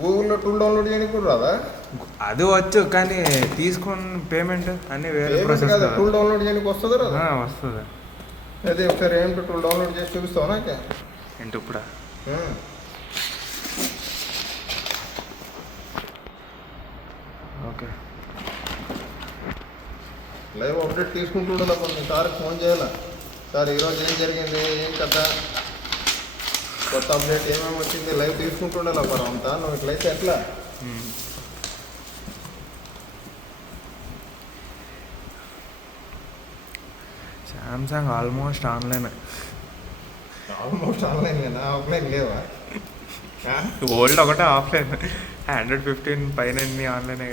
గూగుల్లో tool download చేయడానికి కూడా రాదా? అది వచ్చు కానీ తీసుకున్న పేమెంట్ అన్నీ వేరే ప్రాసెస్ కదా. కదా. టూల్ డౌన్లోడ్ చేయడానికి వస్తుందా రాదా? వస్తుంది. అదే ఒకసారి ఏంటో టూల్ డౌన్లోడ్ చేసి చూపిస్తావు నాకే. ఏంటి ఇప్పుడా? ఓకే. లైవ్ అప్డేట్ తీసుకుంటుండే కొన్ని సార్కి ఫోన్ చేయాలా, సార్ ఈరోజు ఏం జరిగింది, ఏం కథ, కొత్త అప్డేట్ ఏమేమి వచ్చింది, లైవ్ తీసుకుంటుండే పరం అంతా. నువ్వు ఇట్లయితే ఎట్లా? Samsung almost online. Almost online కదా, ఆఫ్లైన్ లేవా? ఓల్డ్ ఒకటే ఆఫ్లైన్. Android 15 పైన ఆన్లైనే.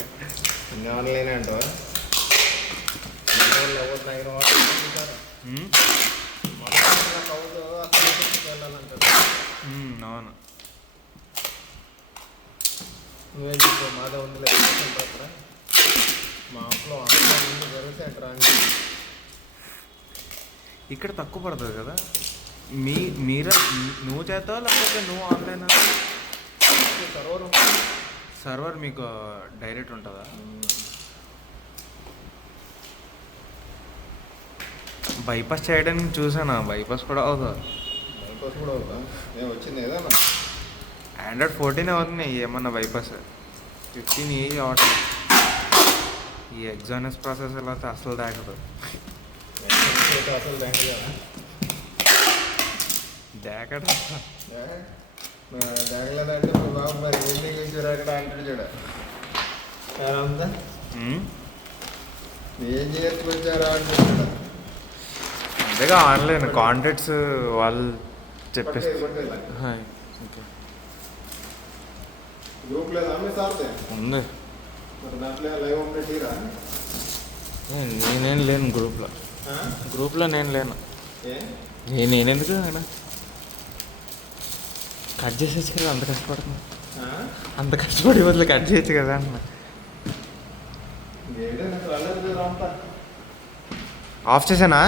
అన్నీ ఆన్లైన్ అంటావా? అవును. నువ్వేం చెప్పావు? మాదే ఉంది అక్కడ మా ఇంట్లో జరుగుతాయి సెంటర్ అని. ఇక్కడ తక్కువ పడుతుంది కదా. మీరే నువ్వు చేస్తావా లేకపోతే నువ్వు ఆన్లైన్? సర్వర్ మీకు డైరెక్ట్ ఉంటుందా? బైపాస్ చేయడానికి చూసానా, బైపాస్ కూడా అవుతుంది. బైపాస్ కూడా అవుతా? నేను వచ్చింది ఏదన్నా Android 14 అవుతుంది ఏమన్నా బైపాస్. 15 ఏ అవట్లేదు. ఈ ఎగ్జానస్ ప్రాసెస్ ఎలా అసలు దాకదు. అసలు దాకడ దాగలేదంటే బాబు మరి ఈవినింగ్ వచ్చారు అక్కడ అంటాడు చూడ అంతా. ఏం చేయొచ్చు వచ్చారా అంటున్నాడు. అంతేగా ఆన్లైన్ కాంటాక్ట్స్ వాళ్ళు చెప్పేసి. గ్రూప్ లేదా మీ సార్దే? ఉంది. మరి దాంట్లో లైవ్ అప్డేట్ ఇరా? నేనేం లేను గ్రూప్లో నేను లేను. నేనెందుకు ఆయన కట్ చేసేచ్చు కదా, అంత కష్టపడుతున్నా. అంత కష్టపడి వదిలే కట్ చేయొచ్చు కదా అన్న. ఆఫ్ చేసానా?